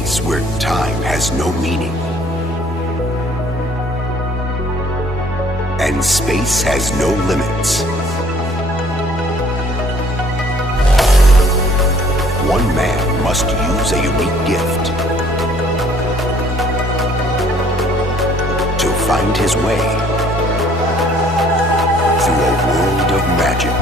place where time has no meaning and space has no limits. One man must use a unique gift to find his way through a world of magic.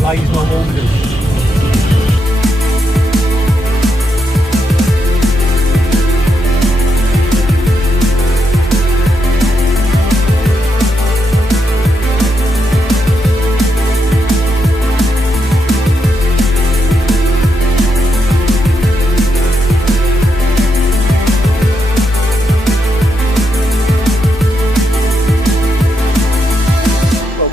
Lays no orders.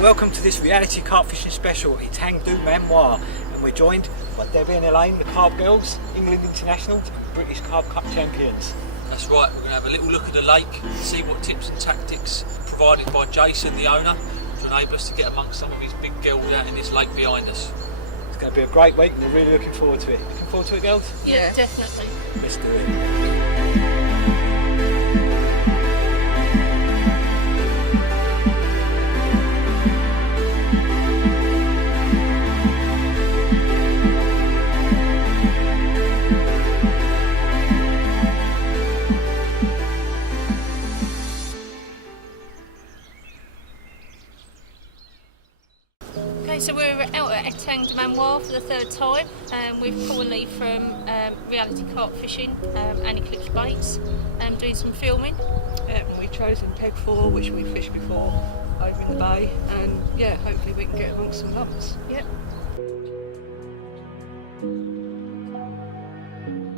Welcome to this reality carp fishing special, Etang Du Manoir, and we're joined by Debbie and Elaine, the Carpgirls, England International British Carp Cup champions. That's right, we're going to have a little look at the lake, see what tips and tactics provided by Jason, the owner, to enable us to get amongst some of his big girls out in this lake behind us. It's going to be a great week and we're really looking forward to it. Looking forward to it, girls? Yeah, definitely. Let's do it. So we're out at Etang Du Manoir for the third time. We've pulled a lead from reality carp fishing and Eclipse baits, doing some filming. We've chosen peg 4, which we fished before over in the bay, and yeah, hopefully we can get amongst some lumps. Yep.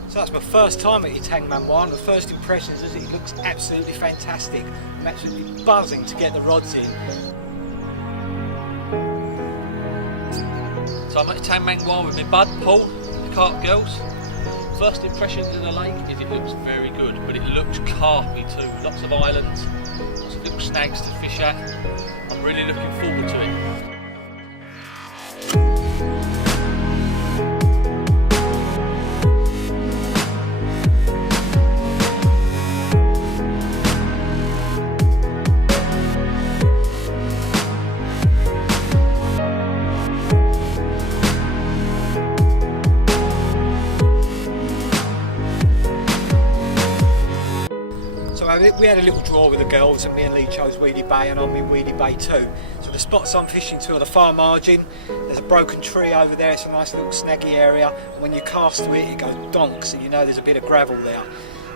So that's my first time at Etang Du Manoir, and the first impressions is it looks absolutely fantastic. I'm absolutely buzzing to get the rods in. So I'm at Etang Du Manoir with my bud, Paul, the Carpgirls. First impressions of the lake is it looks very good, but it looks carpy too. Lots of islands, lots of little snags to fish at. I'm really looking forward to it. We had a little draw with the girls, and me and Lee chose Weedy Bay, and I'm in Weedy Bay too. So the spots I'm fishing to are the far margin. There's a broken tree over there, it's a nice little snaggy area, and when you cast to it, it goes donk, so you know there's a bit of gravel there.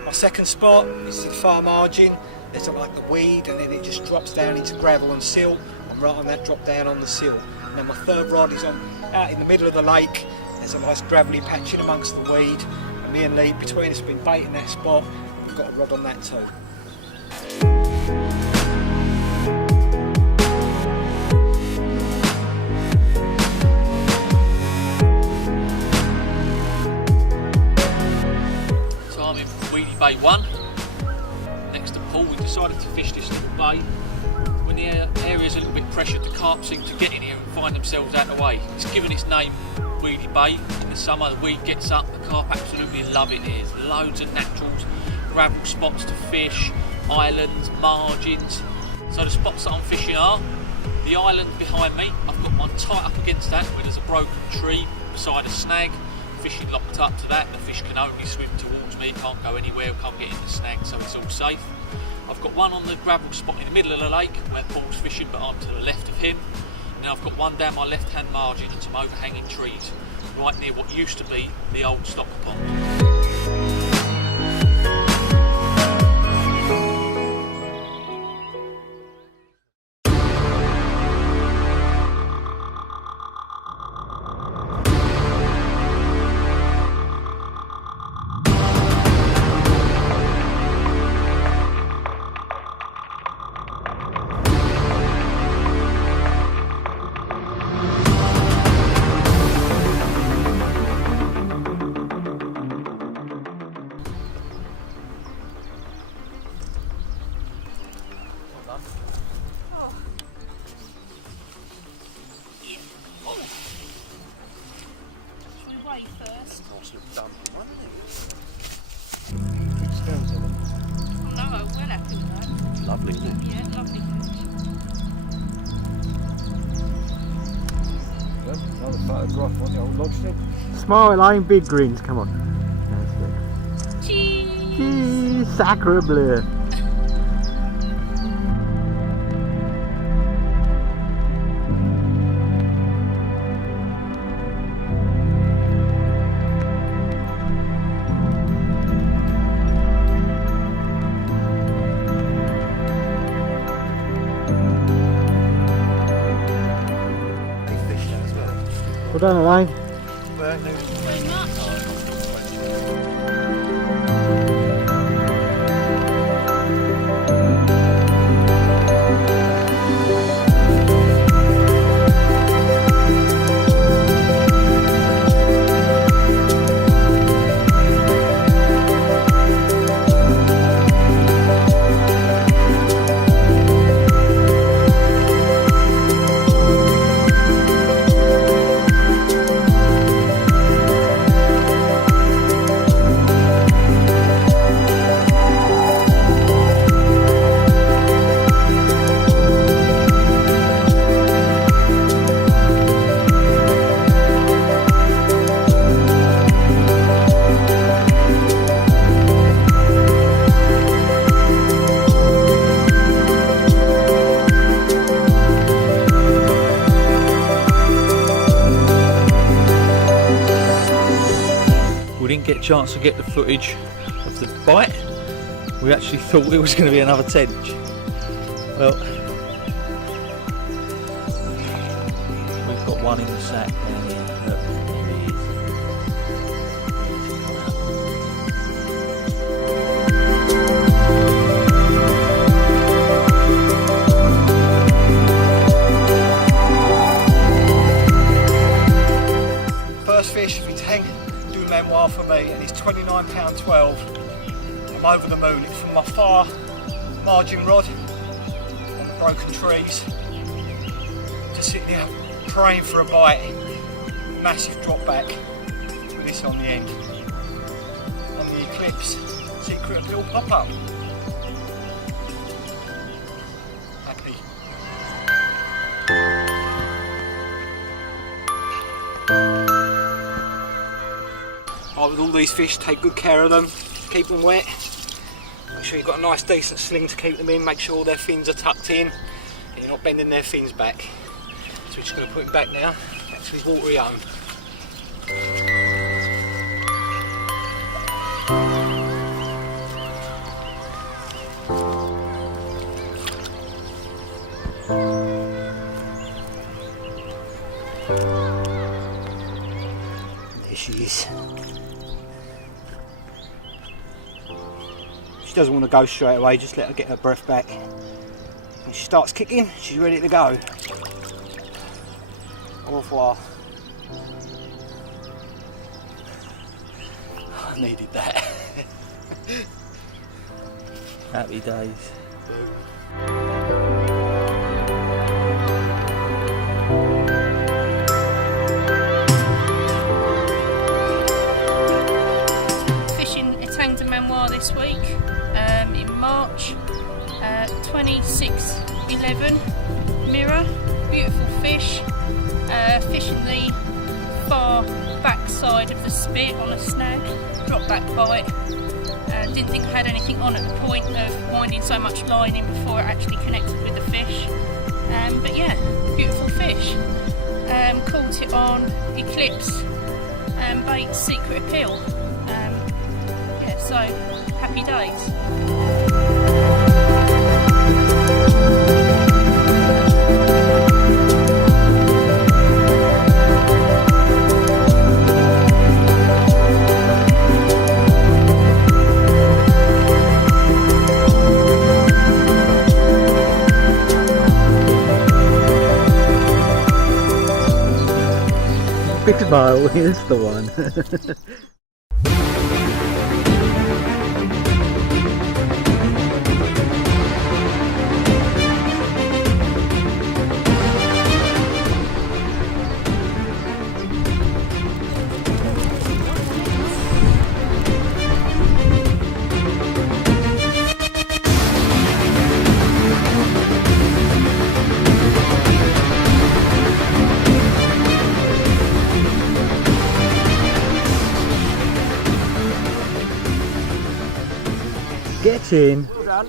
My second spot is the far margin. There's like the weed, and then it just drops down into gravel and silt. I'm right on that drop down on the silt. And then my third rod is out in the middle of the lake. There's a nice gravelly patch in amongst the weed, and me and Lee, between us, have been baiting that spot. We've got a rod on that too. So I'm in Weedy Bay 1, next to Paul. We decided to fish this little bay. When the area's a little bit pressured, the carp seem to get in here and find themselves out of the way. It's given its name Weedy Bay. In the summer the weed gets up, the carp absolutely love it here. There's loads of naturals, gravel spots to fish, islands, margins. So the spots that I'm fishing are the island behind me. I've got one tight up against that where there's a broken tree beside a snag. Fishing locked up to that, the fish can only swim towards me, can't go anywhere, can't get in the snag, so it's all safe. I've got one on the gravel spot in the middle of the lake where Paul's fishing, but I'm to the left of him. Now I've got one down my left hand margin and some overhanging trees right near what used to be the old stock pond. Lovely, isn't it? Yeah, lovely fish. Another photograph on the old lodge stick. Smile, Elaine, big grins, come on. That's it. Cheese! Cheese, sacre bleu. Well done, Elaine. Very much. Didn't get a chance to get the footage of the bite. We actually thought it was going to be another tench. Well, we've got one in the sack down here. Look, there he is. First fish of Etang Du Manoir for me, and it's £29.12. I'm over the moon. It's from my far margin rod on the broken trees. Just sitting there praying for a bite. Massive drop back with this on the end. On the Eclipse secret little pop up. Happy. With all these fish, take good care of them, keep them wet, make sure you've got a nice decent sling to keep them in, make sure all their fins are tucked in and you're not bending their fins back. So we're just going to put him back now, actually water his own. There she is. She doesn't want to go straight away, just let her get her breath back. When she starts kicking, she's ready to go. Au revoir. I needed that. Happy days. Fishing Etang Du Manoir this week in March, 26:11 mirror, beautiful fish, fishing the far back side of the spit on a snag, drop back bite. Didn't think I had anything on at the point of winding so much line in before it actually connected with the fish, but yeah, beautiful fish. Caught it on Eclipse bait Secret Appeal. Yeah, so happy days. Big smile, here's the one. fishing. Well done.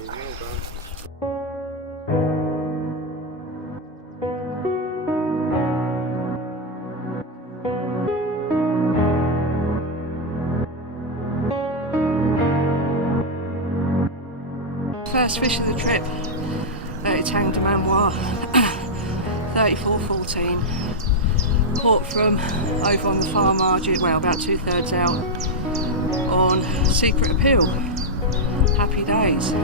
First fish of the trip at Etang Du Manoir, 34.14. Caught from over on the far margin, well, about 2/3 out on Secret Appeal. Happy days.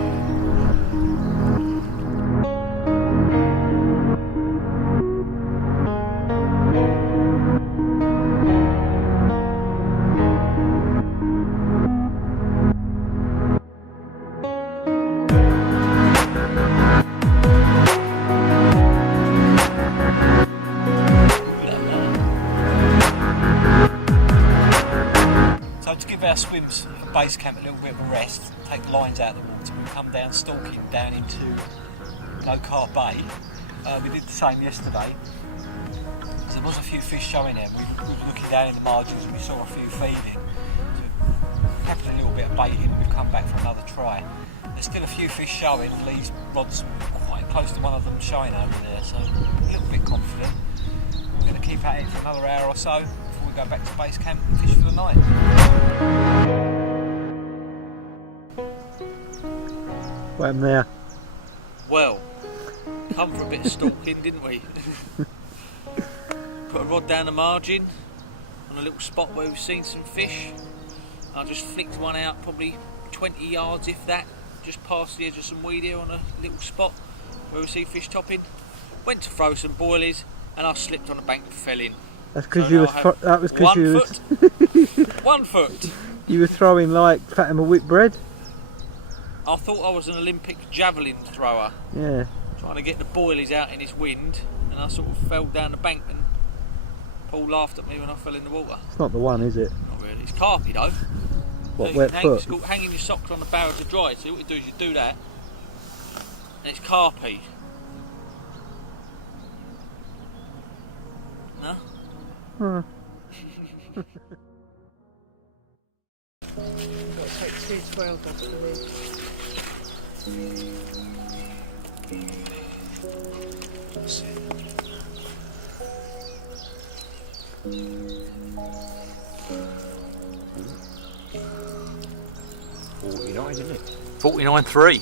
So to give our swims at base camp a little bit of a rest, take the lines out of the water, we come down stalking down into Carp Bay. We did the same yesterday. So there was a few fish showing there. We were looking down in the margins and we saw a few feeding. So we kept a little bit of bait in and we've come back for another try. There's still a few fish showing. Lee's rod's quite close to one of them showing over there, so a little bit confident. We're going to keep at it for another hour or so before we go back to base camp and fish for the night. What happened there? Well, come for a bit of stalking, didn't we? Put a rod down the margin on a little spot where we've seen some fish. I just flicked one out, probably 20 yards if that, just past the edge of some weed here on a little spot where we see fish topping. Went to throw some boilies and I slipped on the bank and fell in. That's because So you now was. I have That was because 1 you was. foot. 1 foot. You were throwing like Fatima Whitbread. I thought I was an Olympic javelin thrower, Yeah. trying to get the boilies out in this wind, and I sort of fell down the bank and Paul laughed at me when I fell in the water. It's not the one, is it? Not really. It's carpy though. What, So wet you foot? It's called hanging your socks on the barrel to dry. So what you do is you do that, and it's carpy. No? Huh. Got to take 212 off the rib. Isn't it? 49.3.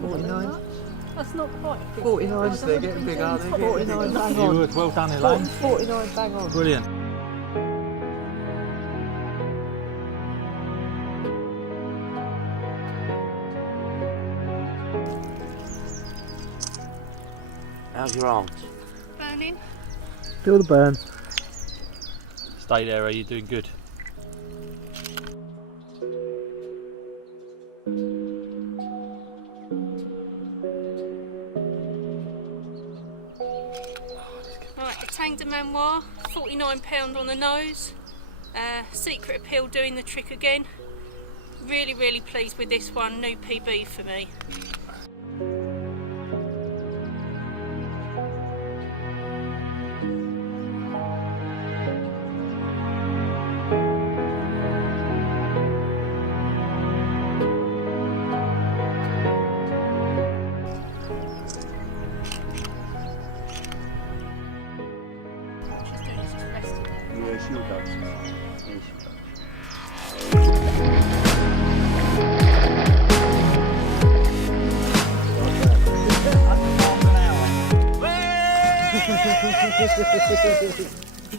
49. That's not quite 49, they're getting big, aren't they? 49 bang You on. were well done, Elaine. 49 bang on. Brilliant. How's your arms? burning. Feel the burn. Stay there, are you doing good? Right, Etang Du Manoir, £49 on the nose. Secret Appeal doing the trick again. Really, really pleased with this one. New PB for me. She's doing is just resting there. Yeah, she'll go.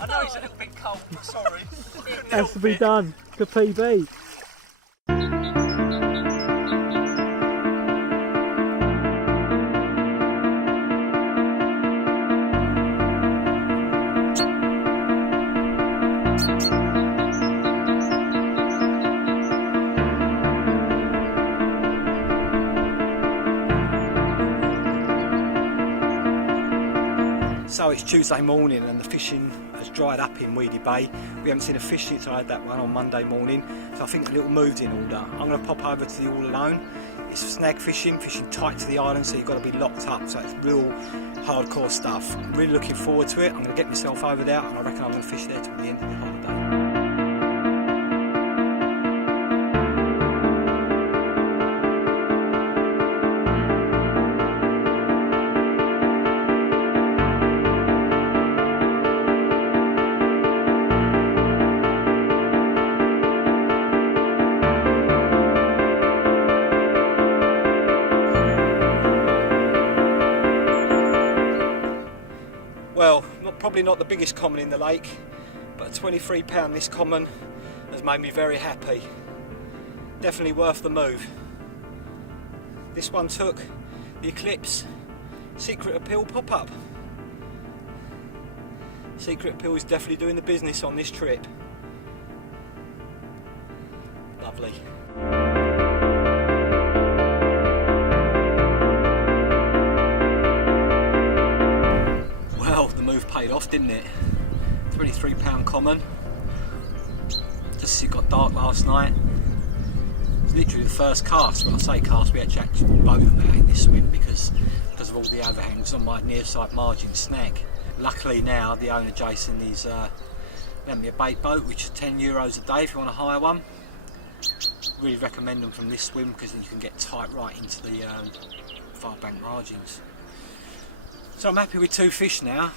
I know it's a little bit cold, sorry. Has to be done. The PB. So it's Tuesday morning and the fishing has dried up in Weedy Bay. We haven't seen a fish since I had that one on Monday morning, so I think a little move's in order. I'm going to pop over to the All Alone. It's snag fishing tight to the island, so you've got to be locked up, so it's real hardcore stuff. I'm really looking forward to it. I'm going to get myself over there and I reckon I'm going to fish there till the end of the holiday. Well, probably not the biggest common in the lake, but £23 this common has made me very happy. Definitely worth the move. This one took the Eclipse Secret Appeal pop-up. Secret Appeal is definitely doing the business on this trip. Lovely. Well, the move paid off, didn't it? £23 common. Just as it got dark last night. It was literally the first cast. When I say cast, we had to actually boat them out in this swim because of all the overhangs on my near side margin snag. Luckily now the owner Jason is lent me a bait boat, which is €10 a day if you want to hire one. Really recommend them from this swim because then you can get tight right into the far bank margins. So I'm happy with 2 fish now.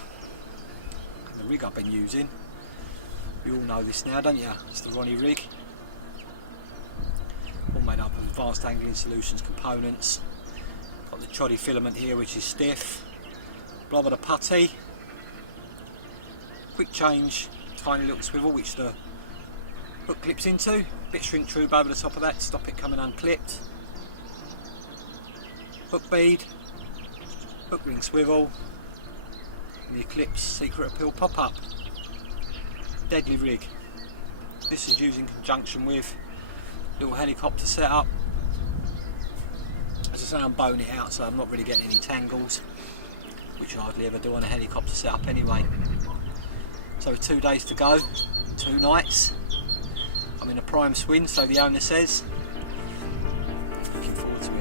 And the rig I've been using, you all know this now, don't you? It's the Ronnie rig. All made up of Advanced Angling Solutions components. Got the troddy filament here, which is stiff. Blob of the putty. Quick change, tiny little swivel which the hook clips into. Bit shrink tube over the top of that to stop it coming unclipped. Hook bead, hook ring swivel, and the Eclipse Secret Appeal pop-up. Deadly rig. This is used in conjunction with little helicopter setup. As I say, I'm boning it out, so I'm not really getting any tangles, which I hardly ever do on a helicopter setup anyway. So 2 days to go, 2 nights. I'm in a prime swing, so the owner says. Looking forward to it.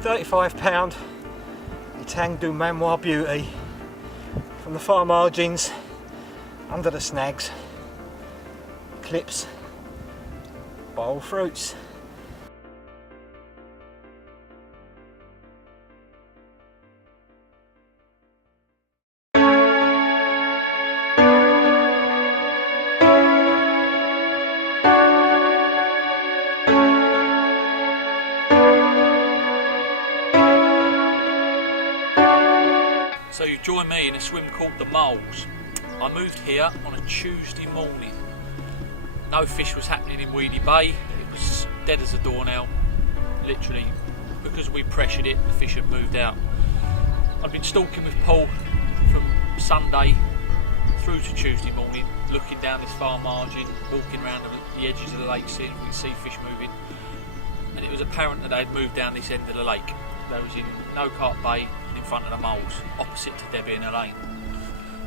£35 Etang Du Manoir Beauty from the far margins, under the snags, clips, bowl fruits. So you join me in a swim called the Moles. I moved here on a Tuesday morning. No fish was happening in Weedy Bay. It was dead as a doornail, literally. Because we pressured it, the fish had moved out. I'd been stalking with Paul from Sunday through to Tuesday morning, looking down this far margin, walking around the edges of the lake, seeing if we could see fish moving. And it was apparent that they'd moved down this end of the lake. They was in No Carp Bay, in front of the Moles, opposite to Debbie in a lane.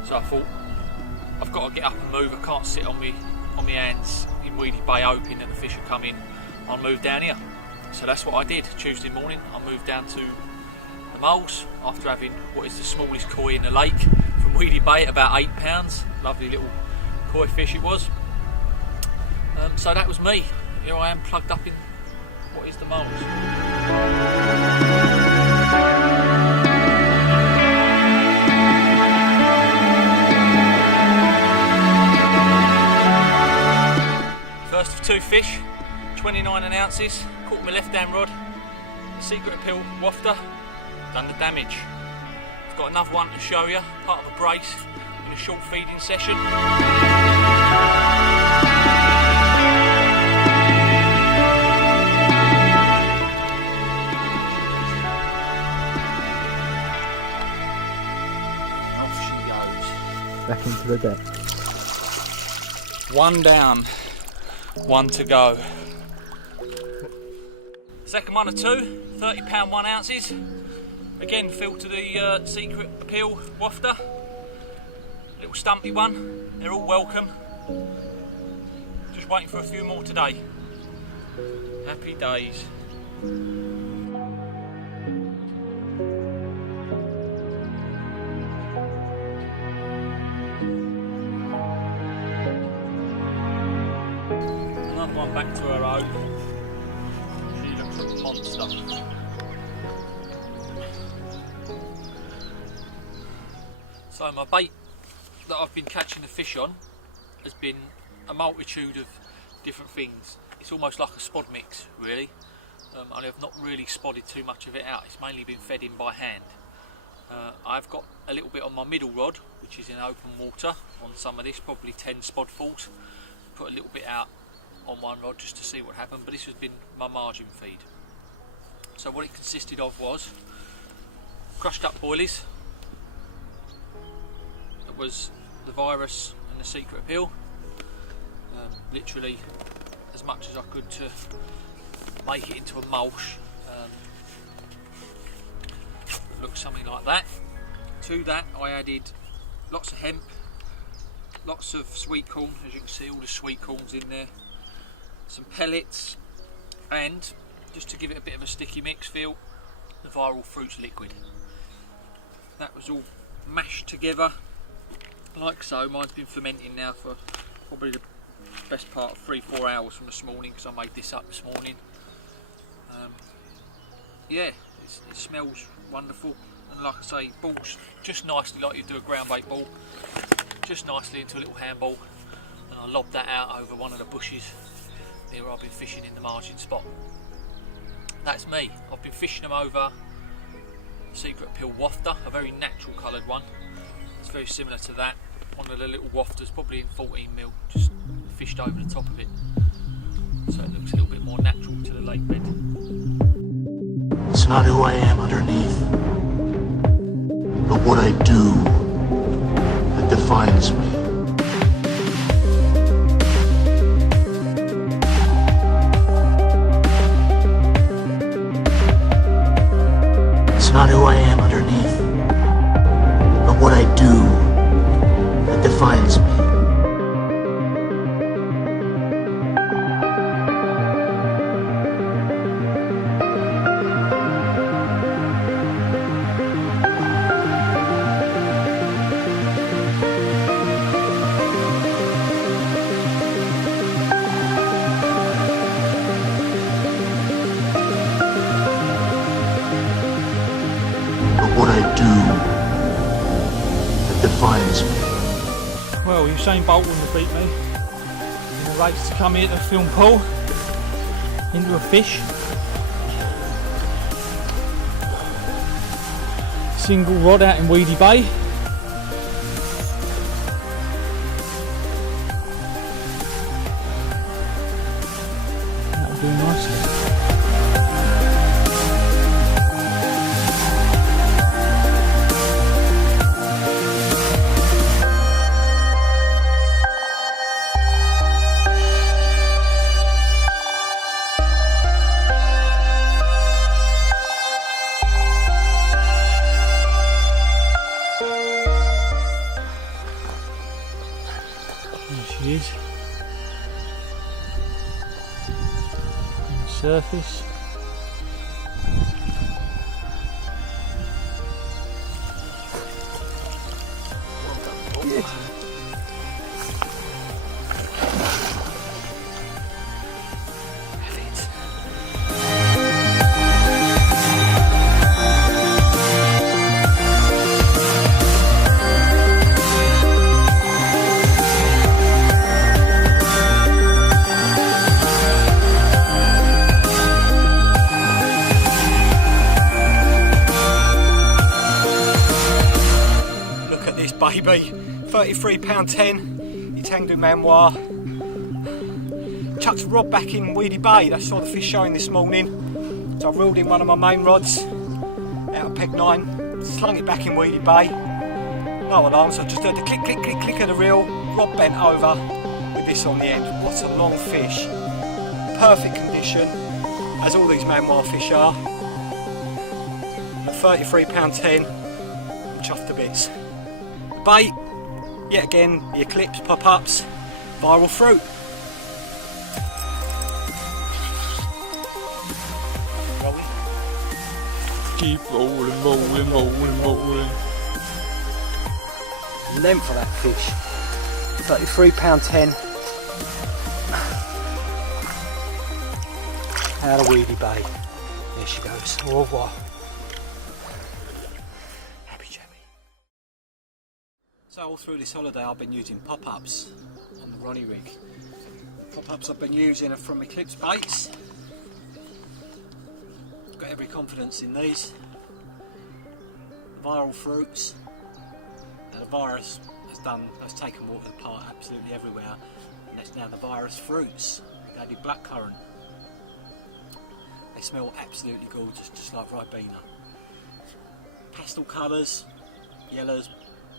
So I thought, I've got to get up and move. I can't sit on my hands in Weedy Bay hoping that the fish will come in. I'll move down here. So that's what I did. Tuesday morning I moved down to the Moles after having what is the smallest koi in the lake from Weedy Bay at about £8. Lovely little koi fish it was. So that was me. Here I am plugged up in what is the Moles. First of 2 fish, 29 ounces, caught my left hand rod, the Secret Appeal wafter, done the damage. I've got another one to show you, part of a brace in a short feeding session. Off she goes. Back into the deck. 1 down. 1 to go. Second one of 2, £30 1 ounces. Again, filled to the Secret Appeal wafter. Little stumpy one. They're all welcome. Just waiting for a few more today. Happy days. young one back to her own. She looks like a monster. So my bait that I've been catching the fish on has been a multitude of different things. It's almost like a spod mix, really. And I've not really spodded too much of it out. It's mainly been fed in by hand. I've got a little bit on my middle rod, which is in open water on some of this, probably 10 spodfuls. Put a little bit out on one rod just to see what happened, but this has been my margin feed. So what it consisted of was crushed up boilies. It was the virus and the secret appeal. Literally as much as I could to make it into a mulch. Looks something like that. To that I added lots of hemp, lots of sweet corn, as you can see all the sweet corn's in there, some pellets, and just to give it a bit of a sticky mix feel, the viral fruits liquid. That was all mashed together like so. Mine's been fermenting now for probably the best part of 3-4 hours from this morning, because I made this up this morning. Yeah, it smells wonderful, and like I say, it balls just nicely like you do a ground bait ball, just nicely into a little handball, and I lobbed that out over one of the bushes near where I've been fishing in the margin spot. That's me. I've been fishing them over Secret Appeal wafter, a very natural coloured one. It's very similar to that, one of the little wafters, probably in 14mm, just fished over the top of it, so it looks a little bit more natural to the lake bed. It's not who I am underneath, but what I do that defines me. It's not who I am underneath, but what I do that defines me. What I do that defines me. Well, Usain Bolt wouldn't have beat me in the race to come here to the film pool into a fish. Single rod out in Weedy Bay. That'll do nicely. There she is, on the surface. Baby, £33.10, Etang Du Manoir. Chucked a rod back in Weedy Bay. I saw the fish showing this morning, so I reeled in one of my main rods out of Peg 9, slung it back in Weedy Bay. No alarm, so I just heard the click, click, click, click of the reel, rod bent over with this on the end. What a long fish. Perfect condition, as all these Manoir fish are. At £33.10, I'm chuffed to bits. Bait, yet again, the eclipse pop-ups, viral fruit. Rolling. Keep rolling, rolling, rolling, rolling. Length for that fish, £33.10. out of Weedy Bay. There she goes. Au revoir. Happy chappy. So all through this holiday I've been using pop-ups on the Ronnie rig. Pop-ups I've been using are from Eclipse baits. I've got every confidence in these. Viral fruits. Now the virus has taken water apart absolutely everywhere, and that's now the virus fruits. They did blackcurrant. They smell absolutely gorgeous, just like Ribena. Pastel colours, yellows,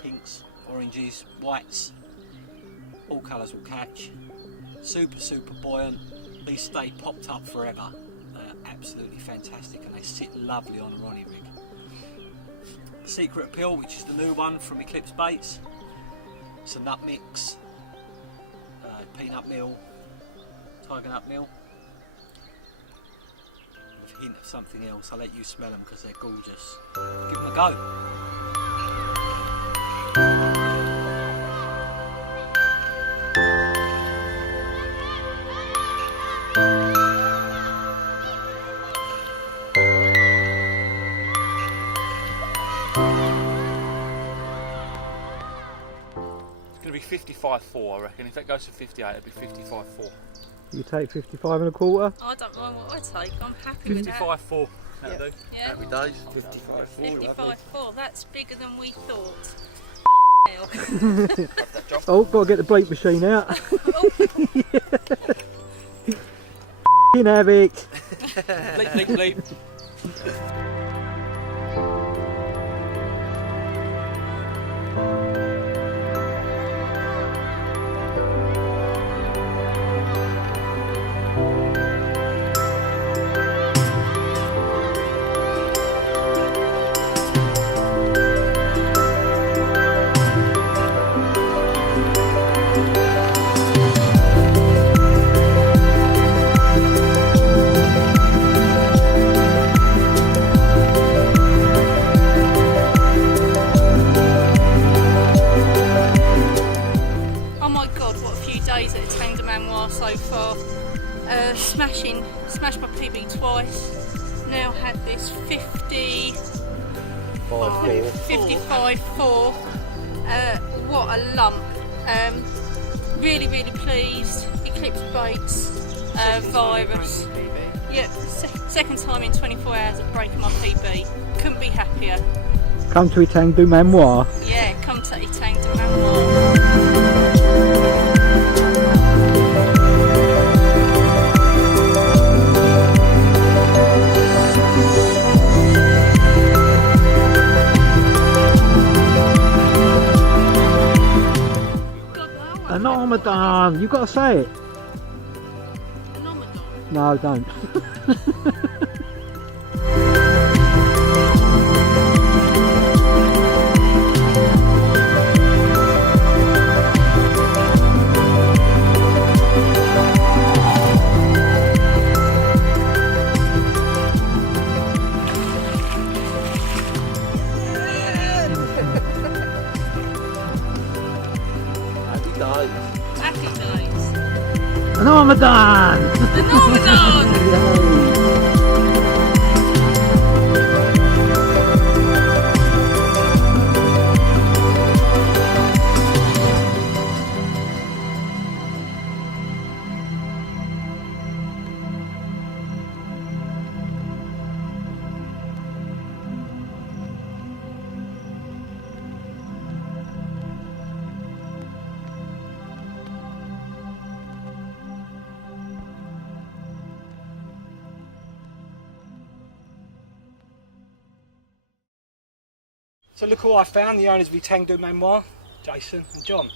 pinks, oranges, whites, all colours will catch. Super buoyant. These stay popped up forever. They're absolutely fantastic and they sit lovely on a Ronnie rig. Secret Appeal, which is the new one from Eclipse Baits. It's a nut mix, peanut meal, tiger nut meal, with a hint of something else. I'll let you smell them because they're gorgeous. Give them a go. It's going to be 55.4, I reckon. If that goes to 58, it'll be 55.4. You take 55 and a quarter? I don't mind what I take, I'm happy with that. 55.4. That'll do. Yeah. Happy days. 55.4. 55.4, that's bigger than we thought. Oh, gotta get the bleep machine out. In havoc. Bleep. Days at Etang Du Manoir so far. Smashed my PB twice. Now had this 55.4. What a lump. Really pleased. Eclipse Baits virus. Yep, second time in 24 hours of breaking my PB. Couldn't be happier. Come to Etang Du Manoir. Yeah, come to Etang Du Manoir. An Ramadan, you gotta say it. An Ramadan? No, don't. Happy days. An Ramadan! An Ramadan! So look who I found, the owners of Etang Du Manoir, Jason and John.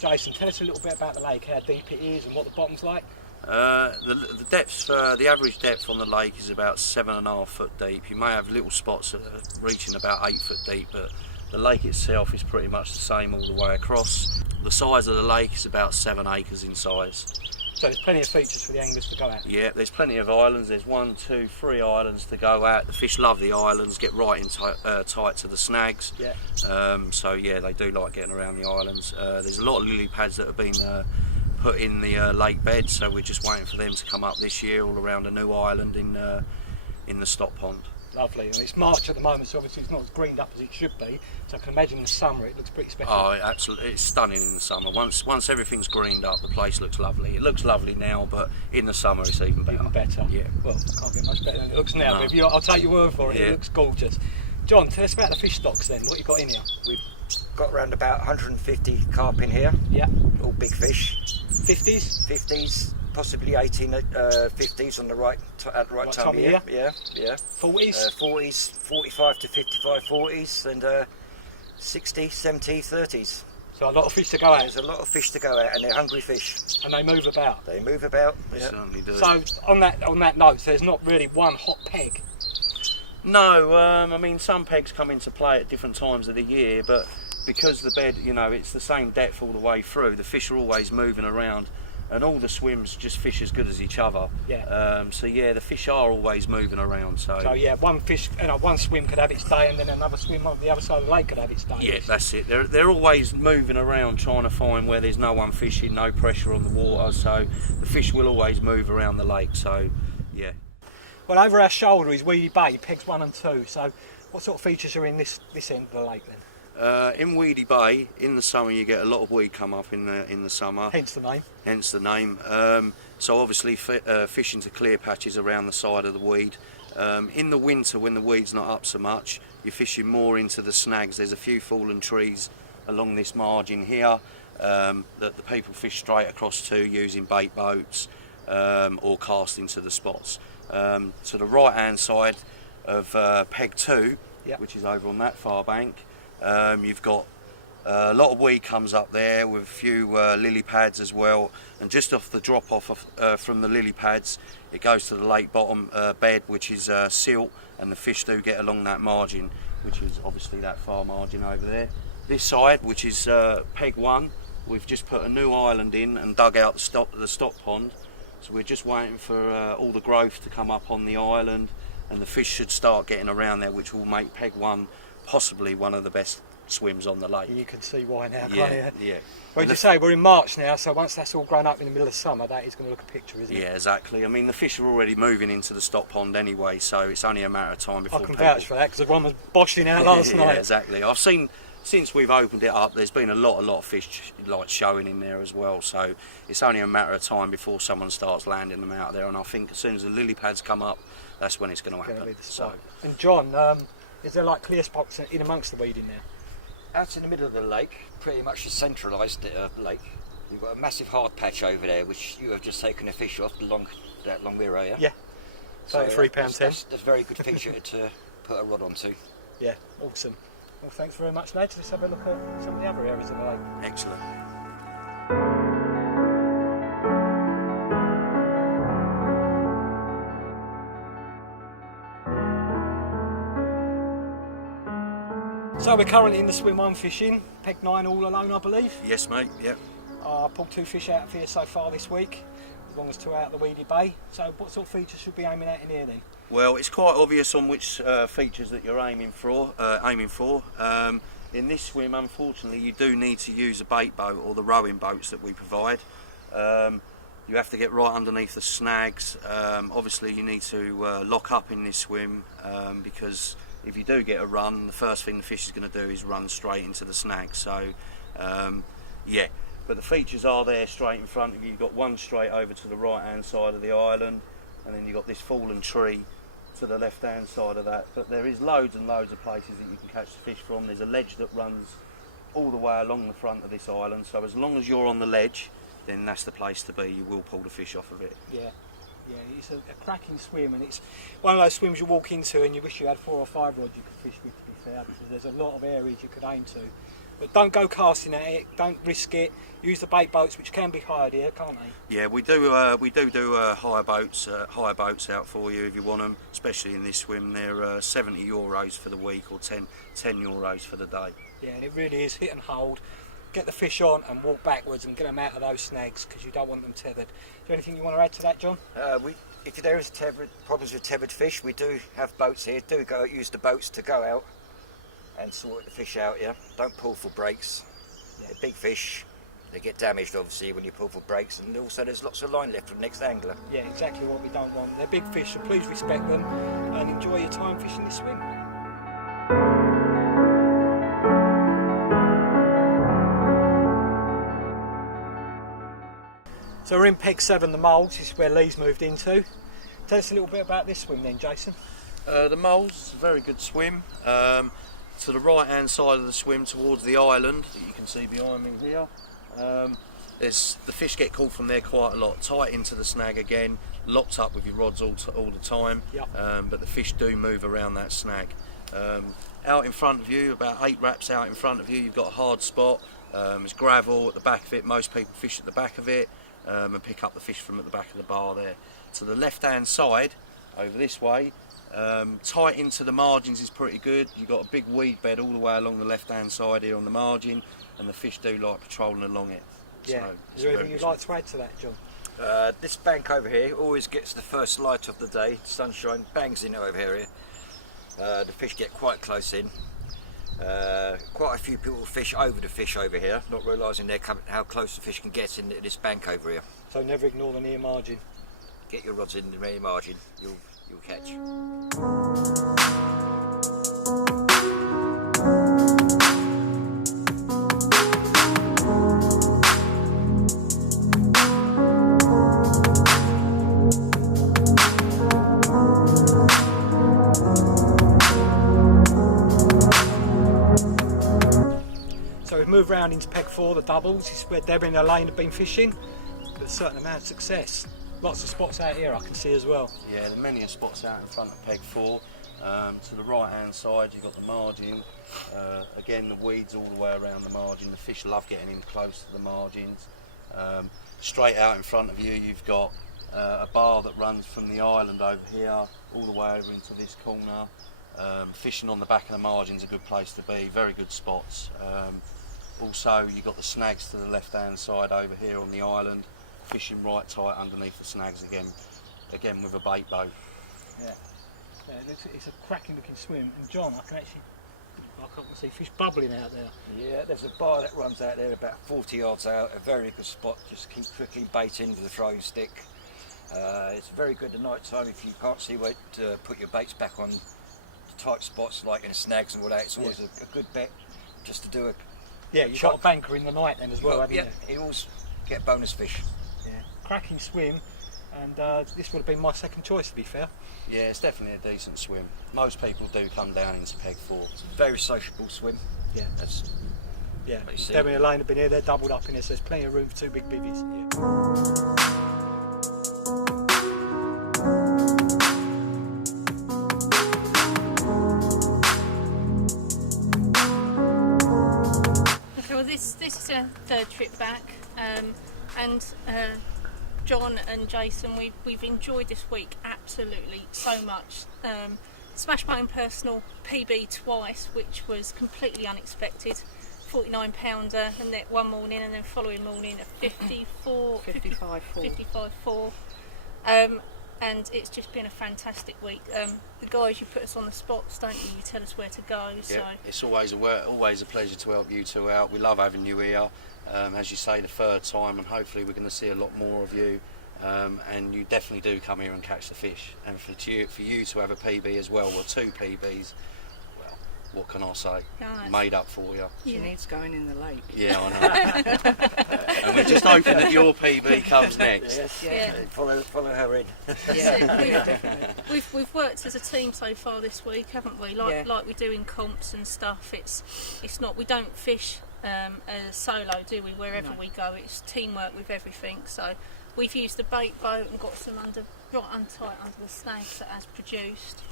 Jason, tell us a little bit about the lake, how deep it is and what the bottom's like. The depth, the average depth on the lake is about 7.5 foot deep. You may have little spots that are reaching about 8 foot deep, but the lake itself is pretty much the same all the way across. The size of the lake is about 7 acres in size. So there's plenty of features for the anglers to go at. Yeah, there's plenty of islands. There's 1, 2, 3 islands to go at. The fish love the islands, get right in tight to the snags. Yeah. So yeah, they do like getting around the islands. There's a lot of lily pads that have been put in the lake bed, so we're just waiting for them to come up this year all around a new island in the stock pond. Lovely. And it's March at the moment, so obviously it's not as greened up as it should be. So I can imagine in the summer it looks pretty special. Oh, absolutely! It's stunning in the summer. Once everything's greened up, the place looks lovely. It looks lovely now, but in the summer it's even better. Even better. Yeah. Well, can't get much better than it looks now. No. But I'll take your word for it. Yeah. It looks gorgeous. John, tell us about the fish stocks then. What you got in here? We've got around about 150 carp in here. Yeah. All big fish. 50s? 50s, possibly 50s on the right at the right time of year. Yeah. 40s? 40s, 45 to 55 40s, and 60, 70, 30s. So a lot of fish to go out. There's a lot of fish to go out, and they're hungry fish. And they move about. They move about. They certainly do. So on that note, so there's not really one hot peg. No, I mean some pegs come into play at different times of the year, but because the bed, it's the same depth all the way through, the fish are always moving around, and all the swims just fish as good as each other. Yeah. So yeah, the fish are always moving around. So yeah, one swim could have its day, and then another swim on the other side of the lake could have its day. yeah, that's it. They're always moving around, trying to find where there's no one fishing, no pressure on the water. So the fish will always move around the lake. So yeah. Well, over our shoulder is Weedy Bay, pegs 1 and 2. So what sort of features are in this end of the lake then? In Weedy Bay, in the summer you get a lot of weed come up in the summer. Hence the name. Hence the name. So obviously fishing to clear patches around the side of the weed. In the winter, when the weed's not up so much, you're fishing more into the snags. There's a few fallen trees along this margin here that the people fish straight across to using bait boats or casting to the spots. To the right hand side of peg 2, yep, which is over on that far bank, you've got a lot of weed comes up there with a few lily pads as well, and just off the drop off from the lily pads it goes to the lake bottom bed, which is silt, and the fish do get along that margin, which is obviously that far margin over there. This side, which is peg 1, we've just put a new island in and dug out the stock pond. So we're just waiting for all the growth to come up on the island, and the fish should start getting around there, which will make peg 1 possibly one of the best swims on the lake. You can see why now, can't you? Yeah. Well, as you say, we're in March now, so once that's all grown up in the middle of summer, that is going to look a picture, isn't it? Yeah, exactly. I mean, the fish are already moving into the stock pond anyway, so it's only a matter of time before I can vouch for that, because the one was boshing out last yeah, night. Exactly. I've seen, since we've opened it up, there's been a lot of fish showing in there as well, so it's only a matter of time before someone starts landing them out there, and I think as soon as the lily pads come up, that's when it's going to happen. So. And John, is there like clear spots in amongst the weed in there? Out in the middle of the lake, pretty much a centralised lake, you've got a massive hard patch over there which you have just taken a fish off that long weir area. Yeah, £33.10. That's a very good feature to put a rod onto. Yeah, awesome. Well, thanks very much, Nate. Let's have a look at some of the other areas of the lake. Excellent. So we're currently in the swim 1 fishing, peg 9 all alone, I believe. Yes, mate. Yep. I pulled 2 fish out of here so far this week, as long as 2 out of the Weedy Bay. So what sort of features should we be aiming at in here then? Well, it's quite obvious on which features that you're aiming for. In this swim, unfortunately, you do need to use a bait boat or the rowing boats that we provide. You have to get right underneath the snags. Obviously, you need to lock up in this swim because if you do get a run, the first thing the fish is going to do is run straight into the snag. So, yeah. But the features are there straight in front of you. You've got one straight over to the right hand side of the island, and then you've got this fallen tree to the left hand side of that. But there is loads and loads of places that you can catch the fish from. There's a ledge that runs all the way along the front of this island, so as long as you're on the ledge, then that's the place to be. You will pull the fish off of it. Yeah, it's a cracking swim, and it's one of those swims you walk into and you wish you had 4 or 5 rods you could fish with, to be fair, because there's a lot of areas you could aim to. But don't go casting at it, don't risk it. Use the bait boats, which can be hired here, can't they? Yeah, we do hire boats out for you if you want them, especially in this swim. They're €70 for the week or 10 euros for the day. Yeah, and it really is hit and hold. Get the fish on and walk backwards and get them out of those snags, because you don't want them tethered. Is there anything you want to add to that, John? If there is problems with tethered fish, we do have boats here. Do go use the boats to go out and sort the fish out. Yeah, don't pull for breaks. Yeah, big fish, They get damaged obviously when you pull for brakes, and also there's lots of line left for the next angler. Yeah, exactly what we don't want. They're big fish, so please respect them and enjoy your time fishing this swim. So we're in Peg 7, the moles. This is where Lee's moved into. Tell us a little bit about this swim then, Jason. The moles, a very good swim. To the right hand side of the swim towards the island that you can see behind me here. The fish get caught from there quite a lot. Tight into the snag again, locked up with your rods all the time. Yep. But the fish do move around that snag. Out in front of you, about 8 wraps out in front of you, you've got a hard spot. There's gravel at the back of it. Most people fish at the back of it and pick up the fish from at the back of the bar there. To the left hand side, over this way, tight into the margins is pretty good. You've got a big weed bed all the way along the left hand side here on the margin, and the fish do like patrolling along it. Yeah. So Is there anything you'd like to add to that, John? This bank over here always gets the first light of the day. Sunshine bangs in over here. The fish get quite close in. Quite a few people fish over the fish over here, not realising how close the fish can get in this bank over here. So never ignore the near margin. Get your rods in the near margin, you'll catch. So we've moved round into Peg 4, the doubles. This is where Debbie and Elaine have been fishing with a certain amount of success. Lots of spots out here I can see as well. Yeah, there are many spots out in front of Peg 4. To the right hand side you've got the margin. Again, the weeds all the way around the margin. The fish love getting in close to the margins. Straight out in front of you you've got a bar that runs from the island over here all the way over into this corner. Fishing on the back of the margin is a good place to be, very good spots. Also you've got the snags to the left hand side over here on the island, fishing right tight underneath the snags again with a bait boat. Yeah, it's a cracking looking swim, and John, I can see fish bubbling out there. Yeah, there's a bar that runs out there about 40 yards out, a very good spot. Just keep trickling bait in with a throwing stick. It's very good at night time if you can't see where to put your baits back on tight spots like in snags and all that. It's always a good bet just to do a you've got a banker in the night then as well, haven't you? You always get bonus fish. Yeah, cracking swim, and this would have been my second choice, to be fair. Yeah, it's definitely a decent swim. Most people do come down into Peg 4. It's a very sociable swim. Yeah, that's Debbie and Elaine have been here, they're doubled up in here, so there's plenty of room for 2 big bivvies. Yeah. This is a third trip back, and John and Jason, we've enjoyed this week absolutely so much. Smashed my own personal PB twice, which was completely unexpected. 49 pounder, and then one morning, and then following morning a 55.4. And it's just been a fantastic week. The guys, you put us on the spots, don't you? You tell us where to go. Yeah, so it's always a pleasure to help you two out. We love having you here. As you say, the third time, and hopefully we're going to see a lot more of you. And you definitely do come here and catch the fish. And for you to have a PB as well, or 2 PBs, well, what can I say? Nice. Made up for you. She needs going in the lake. Yeah, I know. And we're just hoping that your PB comes next. Yes, Yeah. Follow her in. We've worked as a team so far this week, haven't we? Like we do in comps and stuff. It's not, we don't fish as solo, do we? Wherever we go, it's teamwork with everything. So we've used the bait boat and got some right untight under the snags that has produced.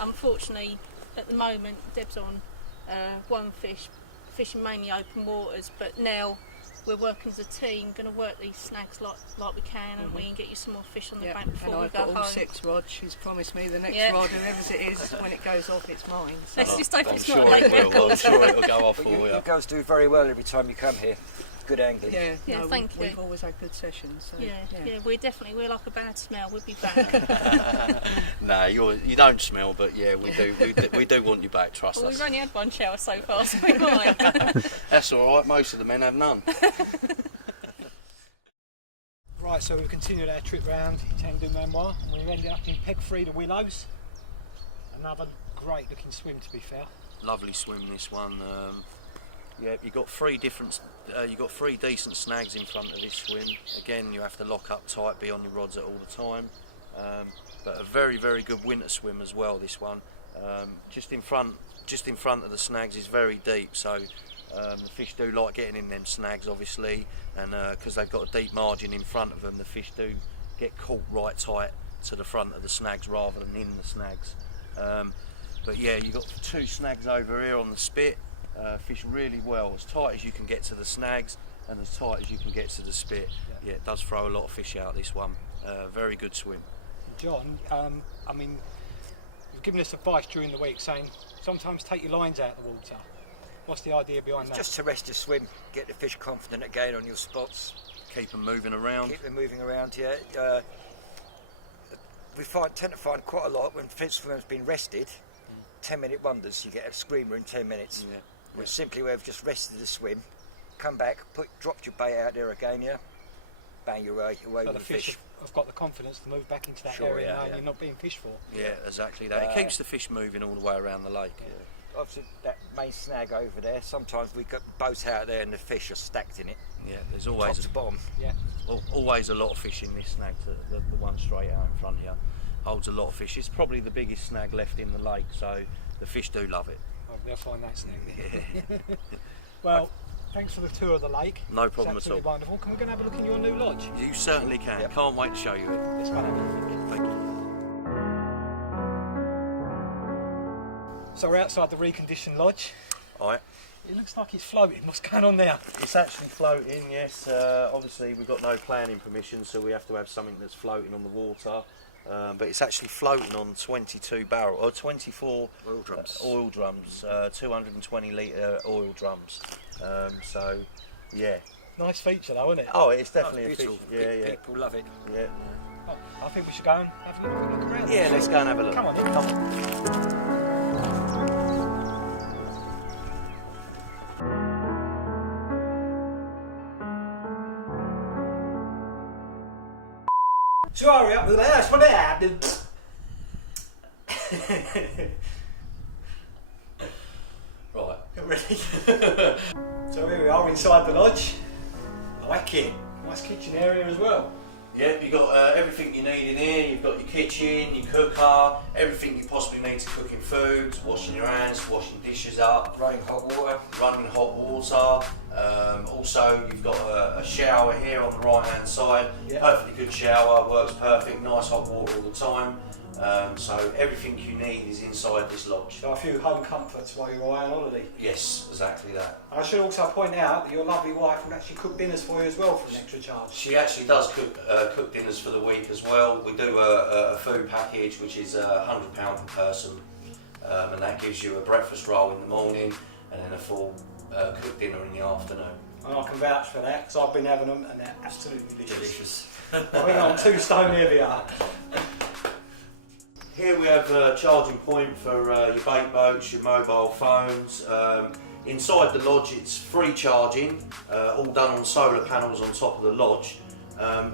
Unfortunately, at the moment, Deb's on one fish, fishing mainly open waters, but now we're working as a team, going to work these snags like we can, and we can get you some more fish on the bank before we go home. And I've got all 6 rods. She's promised me the next rod, whoever's it is, when it goes off, it's mine. So. Let's just hope it's I'm not a late record. I'm sure it'll go off for you. You girls do very well every time you come here. good angling. Yeah, no, thank you. We've always had good sessions. So, Yeah, we're like a bad smell. We'll be back. No, you don't smell, but yeah, we do want you back. Trust Well, us. we've only had one shower so far, so we might. That's all right. Most of the men have none. Right, so we've continued our trip round Etang Du Manoir and we've ended up in Peg 3, the Willows. Another great looking swim, to be fair. Lovely swim, this one. Yeah, you got three decent snags in front of this swim. Again, you have to lock up tight, be on your rods at all the time. But a very, very good winter swim as well. This one, just in front of the snags is very deep, so the fish do like getting in them snags, obviously, and because they've got a deep margin in front of them, the fish do get caught right tight to the front of the snags rather than in the snags. But yeah, you've got two snags over here on the spit. Fish really well, as tight as you can get to the snags and as tight as you can get to the spit. Yeah, it does throw a lot of fish out, this one. Very good swim. John, I mean, you've given us advice during the week saying sometimes take your lines out of the water. What's the idea behind that? Just to rest your swim, get the fish confident again on your spots. Keep them moving around. Keep them moving around, yeah. We tend to find quite a lot when fish swim's been rested, 10-minute wonders. You get a screamer in 10 minutes. Yeah. Which simply we've just rested the swim, come back, dropped your bait out there again, yeah, bang, you're away so with the the fish have got the confidence to move back into that Sure, area yeah, now yeah. you're not being fished for. Yeah, exactly that. It keeps the fish moving all the way around the lake. Yeah. Obviously, that main snag over there, sometimes we got boats out there and the fish are stacked in it. Yeah, there's always top to bottom. Yeah. Always a lot of fish in this snag. The one straight out in front of you holds a lot of fish. It's probably the biggest snag left in the lake, so the fish do love it. Oh, they'll find that snag. Yeah. Well, thanks for the tour of the lake. No problem it's at all. absolutely wonderful. Can we go and have a look in your new lodge? You certainly can. Yep. Can't wait to show you it. Let's go and have a look. Thank you. So we're outside the reconditioned lodge. All right. It looks like it's floating. What's going on there? It's actually floating, yes. Obviously, we've got no planning permission, so we have to have something that's floating on the water. But it's actually floating on 24 oil drums, 220 litre oil drums. So, yeah. Nice feature though, isn't it? Oh, it's definitely a fish. Beautiful. Yeah. People love it. Yeah. Oh, I think we should go and have a look around. Yeah, let's go and have a look. Come on then. Come on. Sorry, up with that. What happened? Right. Ready? So here we are inside the lodge. I like it. Nice kitchen area as well. Yeah, you've got everything you need in here. You've got your kitchen, your cooker, everything you possibly need to cooking food, washing your hands, washing dishes up, Running hot water. Also, you've got a shower here on the right-hand side. Yeah. Perfectly good shower, works perfect, nice hot water all the time. So everything you need is inside this lodge. So a few home comforts while you're away on holiday. Yes, exactly that. I should also point out that your lovely wife will actually cook dinners for you as well for an extra charge. She actually does cook dinners for the week as well. We do a food package which is £100 per person, and that gives you a breakfast roll in the morning and then a full cooked dinner in the afternoon. And I can vouch for that because I've been having them and they're absolutely delicious. I mean, I'm 2 stone heavier. Here we have a charging point for your bait boats, your mobile phones. Inside the lodge it's free charging, all done on solar panels on top of the lodge.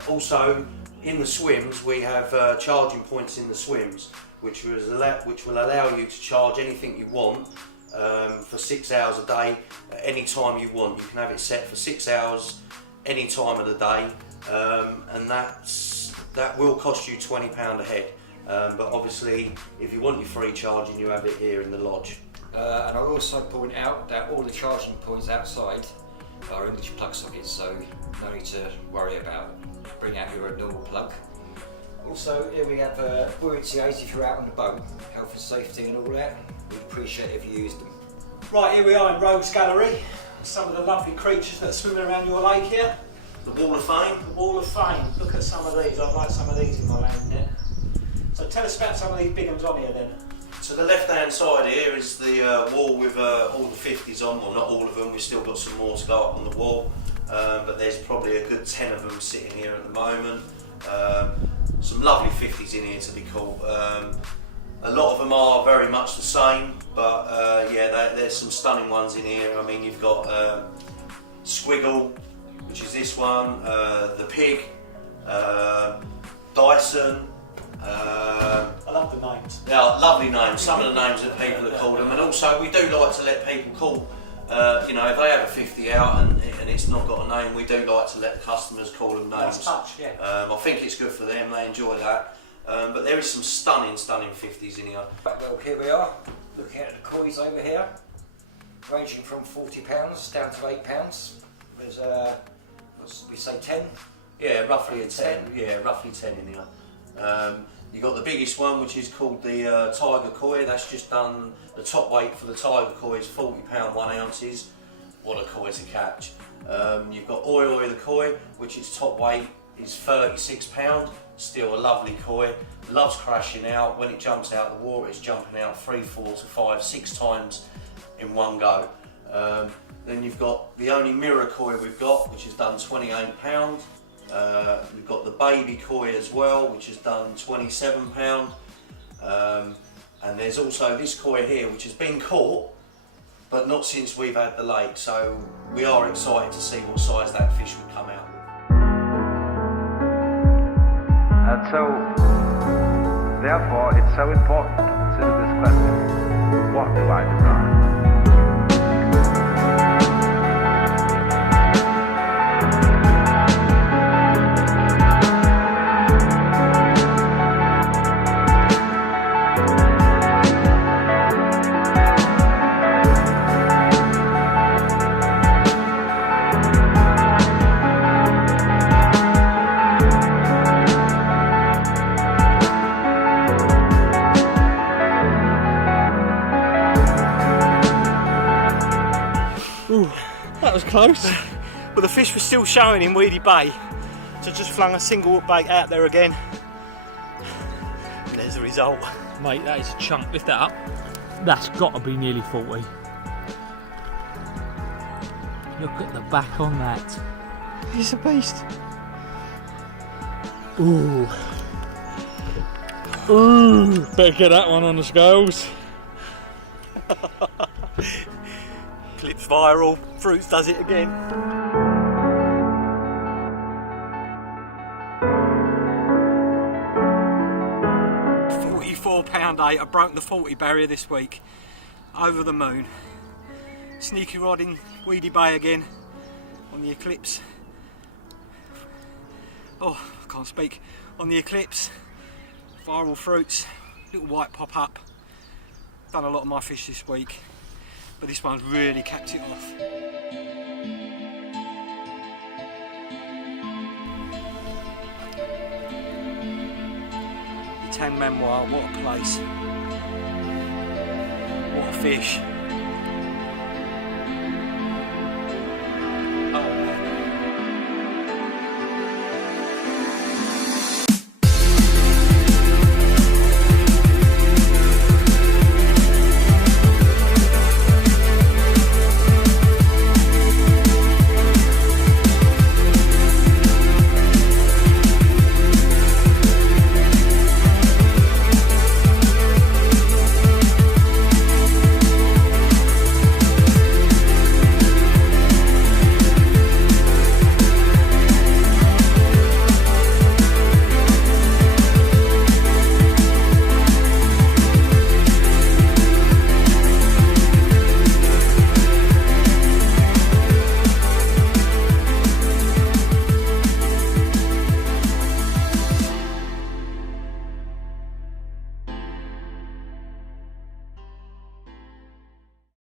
Also in the swims we have charging points in the swims which will allow you to charge anything you want for 6 hours a day at any time you want. You can have it set for 6 hours any time of the day, and that will cost you £20 a head. But obviously, if you want your free charging, you have it here in the lodge. And I'll also point out that all the charging points outside are English plug sockets, so no need to worry about bring out your normal plug. Also, here we have buoyancy aids if you're out on the boat, health and safety and all that. We'd appreciate if you used them. Right, here we are in Rogues Gallery. Some of the lovely creatures that are swimming around your lake here. The Wall of Fame. The Wall of Fame. Look at some of these. I'd like some of these in my land there. So tell us about some of these big ones on here then. So the left-hand side here is the wall with all the 50s on. Well, not all of them. We've still got some more to go up on the wall. but there's probably a good 10 of them sitting here at the moment. Some lovely 50s in here to be caught. A lot of them are very much the same, but yeah, there's some stunning ones in here. I mean, you've got Squiggle, which is this one, the Pig, Dyson. I love the names. Yeah, lovely names. Some of the names that people have called them, and also we do like to let people call. You know, if they have a 50 out and it's not got a name, we do like to let the customers call them names. Touch, yeah. I think it's good for them. They enjoy that. But there is some stunning 50s in here. Well, here we are, looking at the koi's over here, ranging from £40 down to £8. There's we say 10. Yeah, roughly a 10. Yeah, roughly 10 in here. You've got the biggest one, which is called the Tiger Koi. That's just done, the top weight for the Tiger Koi is £40 1 ounces. What a koi to catch. You've got Oi Oi the Koi, which its top weight is £36. Still a lovely koi. Loves crashing out. When it jumps out of the water, it's jumping out 3, 4 to 5, 6 times in one go. Then you've got the only mirror koi we've got, which is done £28. We've got the baby koi as well, which has done £27. And there's also this koi here, which has been caught, but not since we've had the lake. So we are excited to see what size that fish would come out with. And so, therefore, it's so important to consider this question: what do I design? That was close. But the fish was still showing in Weedy Bay, so just flung a single hook bait out there again. And there's the result. Mate, that is a chunk. Lift that up. That's got to be nearly 40. Look at the back on that. He's a beast. Ooh. Ooh. Better get that one on the scales. Clips viral, Fruits does it again. £44.8, I've broken the 40 barrier this week. Over the moon. Sneaky rod in Weedy Bay again on the Eclipse. Oh, I can't speak. On the Eclipse, viral Fruits, little white pop up. Done a lot of my fish this week, but this one's really capped it off. Etang Du Manoir, what a place. What a fish.